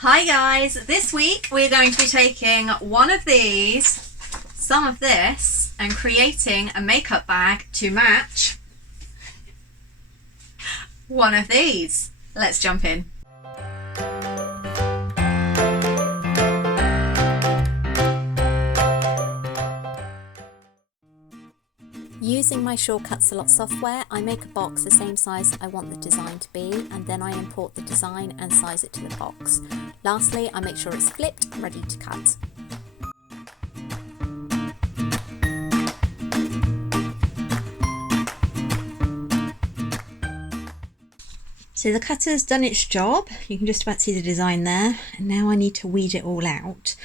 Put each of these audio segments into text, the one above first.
Hi guys, this week we're going to be taking one of these, some of this, and creating a makeup bag to match one of these. Let's jump in. Using my Shortcuts A Lot software, I make a box the same size I want the design to be, and then I import the design and size it to the box. Lastly, I make sure it's flipped and ready to cut. So the cutter's done its job. You can just about see the design there, and now I need to weed it all out.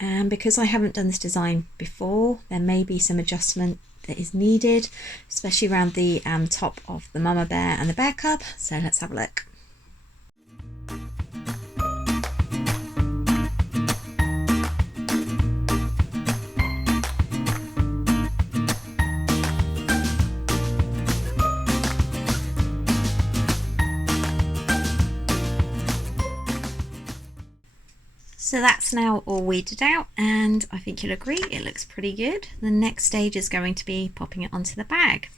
And because I haven't done this design before, there may be some adjustment that is needed, especially around the top of the mama bear and the bear cub. So let's have a look. So that's now all weeded out, and I think you'll agree it looks pretty good. The next stage is going to be popping it onto the bag.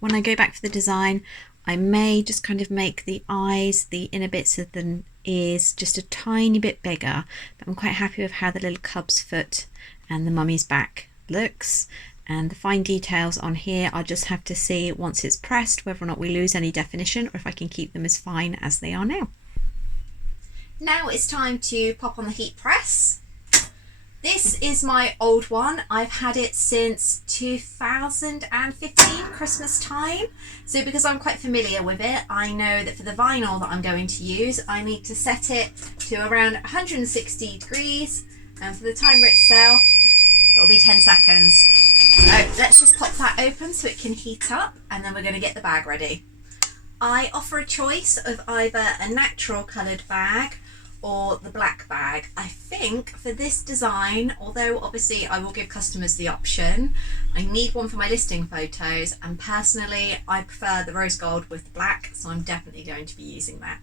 When I go back for the design, I may just kind of make the eyes, the inner bits of the ears just a tiny bit bigger, but I'm quite happy with how the little cub's foot and the mummy's back looks. And the fine details on here, I'll just have to see once it's pressed whether or not we lose any definition, or if I can keep them as fine as they are now. Now it's time to pop on the heat press. This is my old one. I've had it since 2015, Christmas time. So because I'm quite familiar with it, I know that for the vinyl that I'm going to use, I need to set it to around 160 degrees. And for the timer itself, it'll be 10 seconds. So let's just pop that open so it can heat up, and then we're going to get the bag ready. I offer a choice of either a natural coloured bag or the black bag. I think for this design, although obviously I will give customers the option, I need one for my listing photos, and personally I prefer the rose gold with the black, so I'm definitely going to be using that.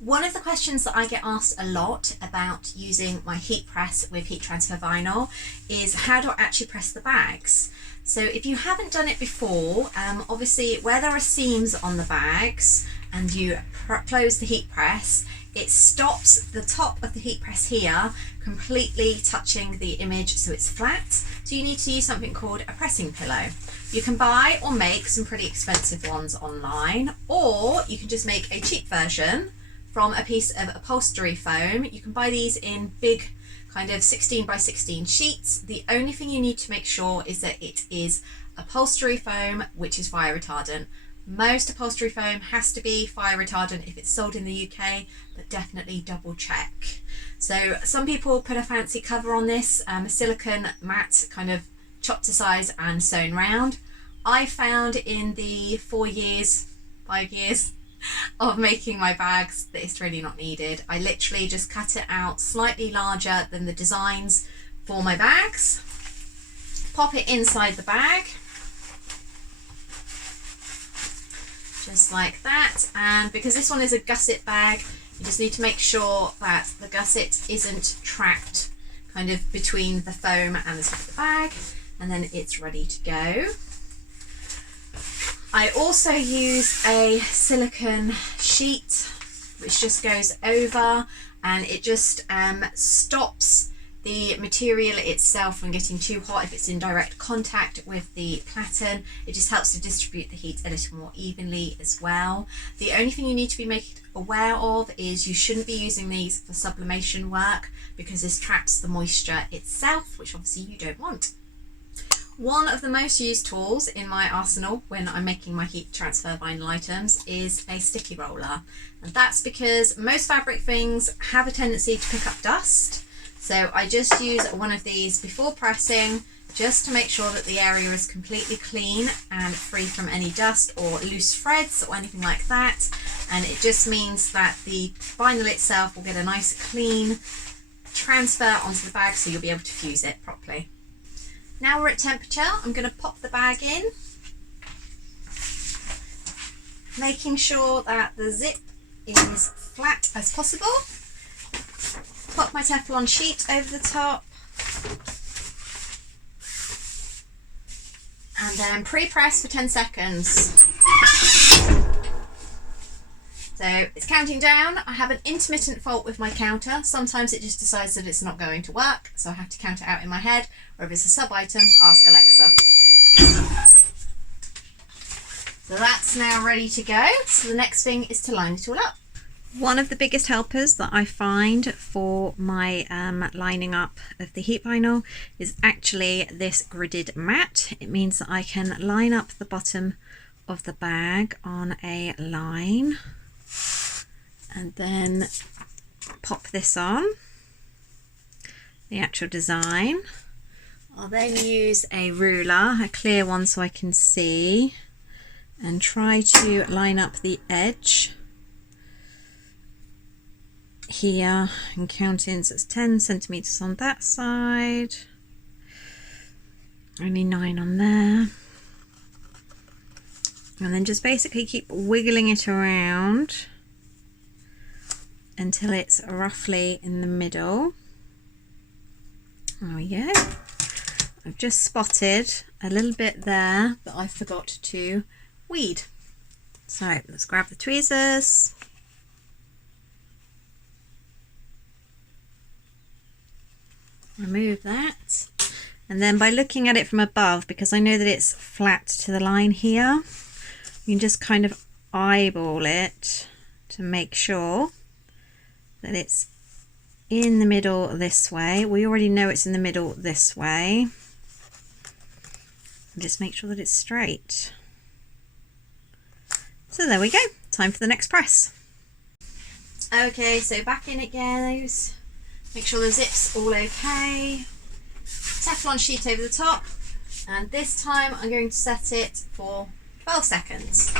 One of the questions that I get asked a lot about using my heat press with heat transfer vinyl is how do I actually press the bags? So if you haven't done it before, obviously where there are seams on the bags and you close the heat press, it stops the top of the heat press here completely touching the image so it's flat. So you need to use something called a pressing pillow. You can buy or make some pretty expensive ones online, or you can just make a cheap version from a piece of upholstery foam. You can buy these in big kind of 16 by 16 sheets. The only thing you need to make sure is that it is upholstery foam, which is fire retardant. Most upholstery foam has to be fire retardant if it's sold in the UK, but definitely double check. So some people put a fancy cover on this, a silicone mat kind of chopped to size and sewn round. I found in the 5 years of making my bags that it's really not needed. I literally just cut it out slightly larger than the designs for my bags, pop it inside the bag, just like that. And because this one is a gusset bag, you just need to make sure that the gusset isn't trapped kind of between the foam and the top of the bag, and then it's ready to go. I also use a silicone sheet which just goes over, and it just stops the material itself from getting too hot if it's in direct contact with the platen. It just helps to distribute the heat a little more evenly as well. The only thing you need to be made aware of is you shouldn't be using these for sublimation work, because this traps the moisture itself, which obviously you don't want. One of the most used tools in my arsenal when I'm making my heat transfer vinyl items is a sticky roller, and that's because most fabric things have a tendency to pick up dust. So I just use one of these before pressing, just to make sure that the area is completely clean and free from any dust or loose threads or anything like that. And it just means that the vinyl itself will get a nice clean transfer onto the bag, so you'll be able to fuse it properly. Now we're at temperature, I'm going to pop the bag in, making sure that the zip is flat as possible. pop my Teflon sheet over the top. And then pre-press for 10 seconds. So it's counting down. I have an intermittent fault with my counter. Sometimes it just decides that it's not going to work, so I have to count it out in my head, or if it's a sub-item, ask Alexa. So that's now ready to go. So the next thing is to line it all up. One of the biggest helpers that I find for my lining up of the heat vinyl is actually this gridded mat. It means that I can line up the bottom of the bag on a line and then pop this on, the actual design. I'll then use a ruler, a clear one so I can see, and try to line up the edge here and count in. So it's 10 centimeters on that side, only 9 on there, and then just basically keep wiggling it around until it's roughly in the middle. There we go. I've just spotted a little bit there that I forgot to weed. So let's grab the tweezers. Remove that. And then by looking at it from above, because I know that it's flat to the line here, you can just kind of eyeball it to make sure that it's in the middle this way. We already know it's in the middle this way. And just make sure that it's straight. So there we go, time for the next press. Okay, so back in it goes. Make sure the zip's all okay. Teflon sheet over the top, and this time I'm going to set it for 12 seconds.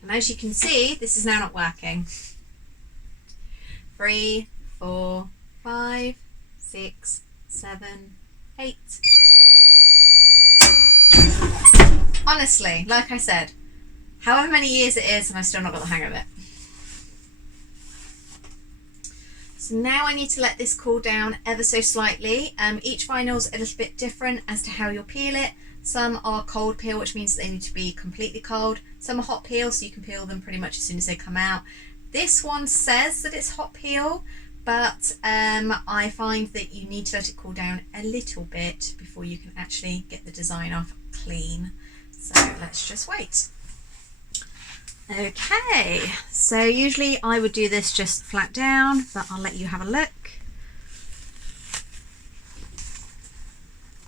And as you can see, this is now not working. 3, 4, 5, 6, 7, 8. Honestly, like I said, however many years it is, and I've still not got the hang of it. So now I need to let this cool down ever so slightly. Each vinyl's a little bit different as to how you'll peel it. Some are cold peel, which means they need to be completely cold. Some are hot peel, so you can peel them pretty much as soon as they come out. This one says that it's hot peel, but I find that you need to let it cool down a little bit before you can actually get the design off clean. So let's just wait. Okay, so usually I would do this just flat down, but I'll let you have a look.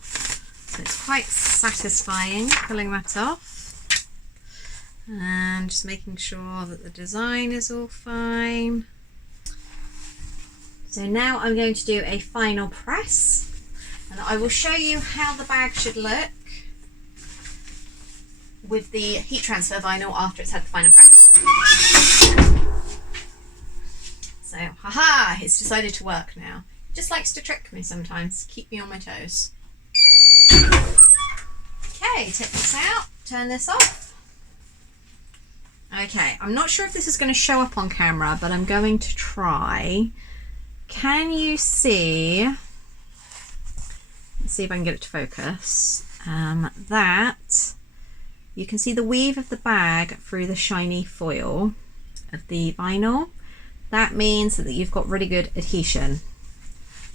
So it's quite satisfying pulling that off and just making sure that the design is all fine. So now I'm going to do a final press, and I will show you how the bag should look with the heat transfer vinyl after it's had the final press. So, haha, it's decided to work now. It just likes to trick me sometimes, keep me on my toes. Okay, take this out, turn this off. Okay, I'm not sure if this is going to show up on camera, but I'm going to try. Can you see, let's see if I can get it to focus, that you can see the weave of the bag through the shiny foil of the vinyl. That means that you've got really good adhesion.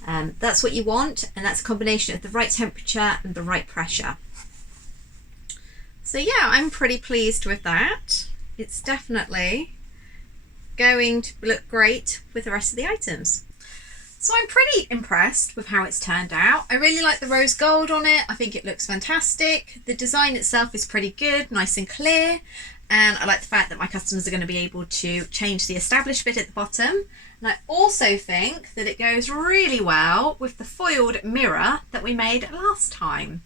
That's what you want, and that's a combination of the right temperature and the right pressure. So yeah, I'm pretty pleased with that. It's definitely going to look great with the rest of the items. So I'm pretty impressed with how it's turned out. I really like the rose gold on it. I think it looks fantastic. The design itself is pretty good, nice and clear. And I like the fact that my customers are going to be able to change the established bit at the bottom. And I also think that it goes really well with the foiled mirror that we made last time.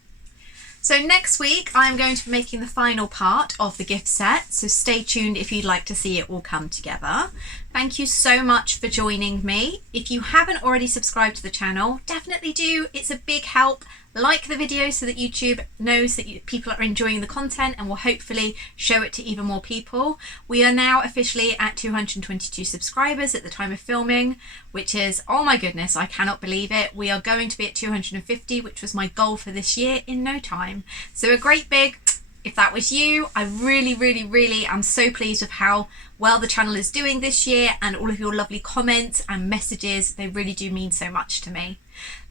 So next week I'm going to be making the final part of the gift set, so stay tuned if you'd like to see it all come together. Thank you so much for joining me. If you haven't already subscribed to the channel, definitely do. It's a big help like the video so that YouTube knows that people are enjoying the content and will hopefully show it to even more people. We are now officially at 222 subscribers at the time of filming, which is, oh my goodness, I cannot believe it. We are going to be at 250, which was my goal for this year, in no time. So a great big, if that was you, I really am so pleased with how well the channel is doing this year, and all of your lovely comments and messages, they really do mean so much to me.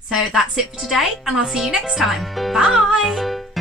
So that's it for today, and I'll see you next time. Bye!